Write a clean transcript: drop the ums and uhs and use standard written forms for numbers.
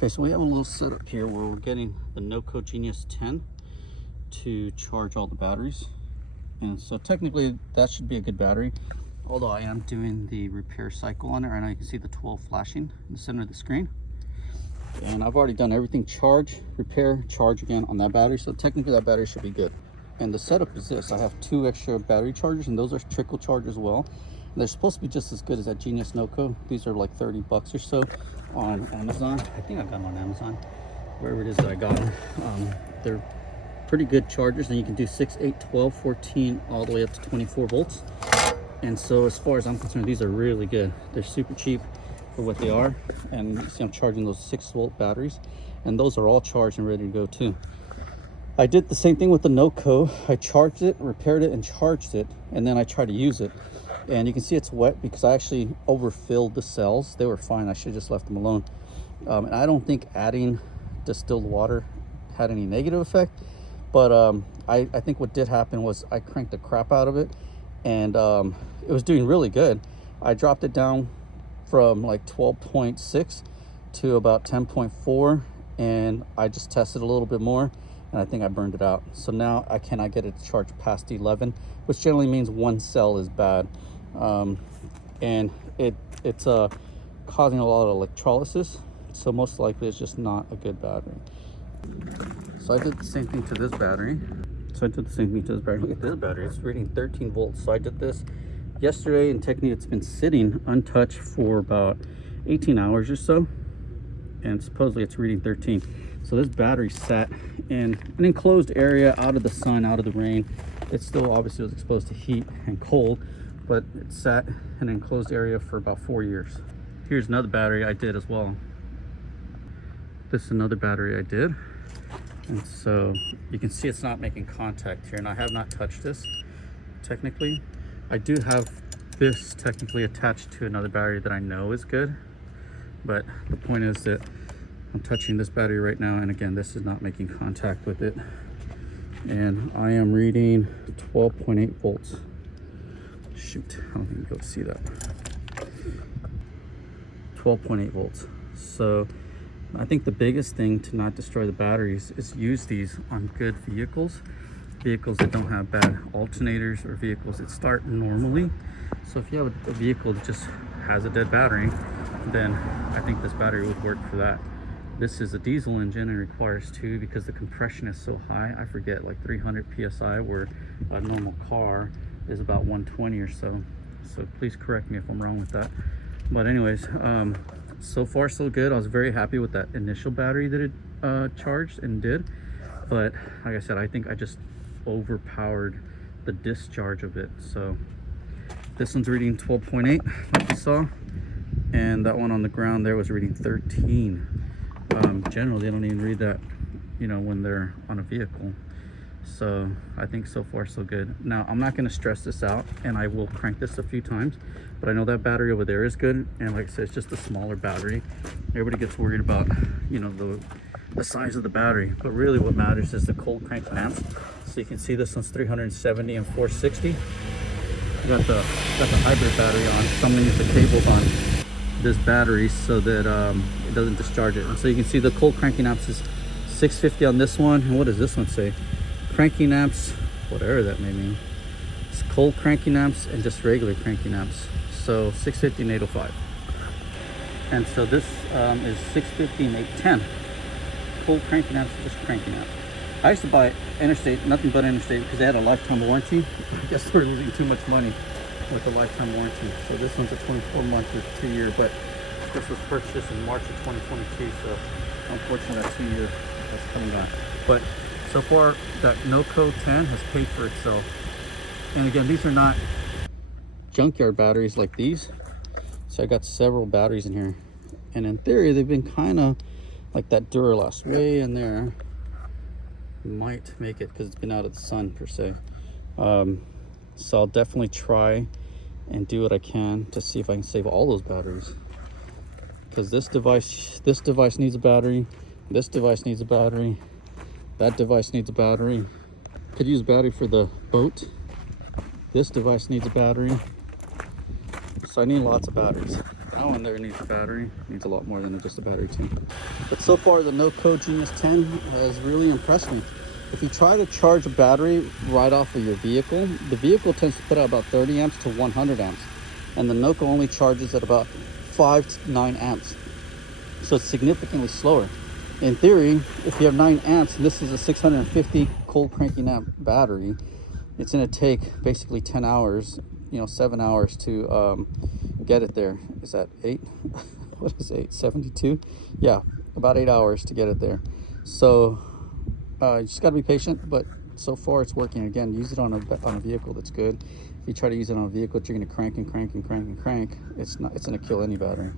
Okay, so we have a little setup here where we're getting the NOCO Genius 10 to charge all the batteries. And so technically that should be a good battery, although I am doing the repair cycle on it. Right now you can see the 12 flashing in the center of the screen. And I've already done everything: charge, repair, charge again on that battery. So technically that battery should be good. And the setup is this: I have 2 extra battery chargers, and those are trickle charge as well. And they're supposed to be just as good as that Genius NOCO. These are like 30 bucks or so on Amazon. I think I got them on Amazon, wherever it is that I got them. They're pretty good chargers, and you can do 6, 8, 12, 14, all the way up to 24 volts. And so as far as I'm concerned, these are really good. They're super cheap for what they are. And you see I'm charging those 6-volt batteries, and those are all charged and ready to go too. I did the same thing with the NOCO. I charged it, repaired it, and charged it, and then I tried to use it. And you can see it's wet because I actually overfilled the cells. They were fine. I should have just left them alone. And I don't think adding distilled water had any negative effect. But I think what did happen was I cranked the crap out of it, and it was doing really good. I dropped it down from like 12.6 to about 10.4, and I just tested a little bit more, and I think I burned it out. So now I cannot get it to charge past 11, which generally means one cell is bad. And it's causing a lot of electrolysis, so most likely it's just not a good battery. So I did the same thing to this battery. Look at this battery, it's reading 13 volts. So I did this yesterday, and technically it's been sitting untouched for about 18 hours or so, and supposedly it's reading 13. So this battery sat in an enclosed area, out of the sun, out of the rain. It still obviously was exposed to heat and cold, but it sat in an enclosed area for about 4 years. Here's another battery I did as well. This is another battery I did. And so you can see it's not making contact here, and I have not touched this technically. I do have this technically attached to another battery that I know is good, but the point is that I'm touching this battery right now, and again, this is not making contact with it. And I am reading 12.8 volts. Shoot, I don't think you'll be able to see that. 12.8 volts. So I think the biggest thing to not destroy the batteries is use these on good vehicles that don't have bad alternators, or vehicles that start normally. So if you have a vehicle that just has a dead battery, then I think this battery would work for that. This is a diesel engine and requires 2 because the compression is so high. I forget, like 300 psi, where a normal car is about 120 or so. So please correct me if I'm wrong with that. But anyways, so far so good. I was very happy with that initial battery that it charged and did. But like I said, I think I just overpowered the discharge of it. So this one's reading 12.8 like you saw, and that one on the ground there was reading 13. Generally they don't even read that, you know, when they're on a vehicle. So I think so far so good. Now I'm not going to stress this out, and I will crank this a few times, but I know that battery over there is good, and like I said, it's just a smaller battery. Everybody gets worried about, you know, the size of the battery, but really what matters is the cold crank amps. So you can see this one's 370 and 460. Got the hybrid battery on, so I'm going to use the cables on this battery so that it doesn't discharge it. And so you can see the cold cranking amps is 650 on this one. And what does this one say? Cranking amps, whatever that may mean. It's cold cranking amps and just regular cranking amps. So 650 and 805. And so this is 650 and 810. Cold cranking amps, just cranking amps. I used to buy Interstate, nothing but Interstate, because they had a lifetime warranty. I guess they're losing too much money with the lifetime warranty. So this one's a 24-month or 2-year, but this was purchased in March of 2022. So unfortunately that 2-year has coming down. But so far that NOCO 10 has paid for itself. And again, these are not junkyard batteries like these. So I got several batteries in here, and in theory they've been kind of like that Duralast way in there. Might make it because it's been out of the sun per se. So I'll definitely try and do what I can to see if I can save all those batteries, because this device needs a battery, this device needs a battery, that device needs a battery, could use a battery for the boat, this device needs a battery. So I need lots of batteries. That one there needs a battery. Needs a lot more than just a battery too. But so far the NOCO Genius 10 has really impressed me. If you try to charge a battery right off of your vehicle, the vehicle tends to put out about 30 amps to 100 amps. And the NOCO only charges at about 5 to 9 amps. So it's significantly slower. In theory, if you have 9 amps, and this is a 650 cold cranking amp battery, it's going to take basically 10 hours, 7 hours to get it there. Is that 8? What is 8? 72? Yeah, about 8 hours to get it there. So you just got to be patient, but so far it's working. Again, use it on a vehicle that's good. If you try to use it on a vehicle that you're going to crank and crank and crank and crank, it's going to kill any battery.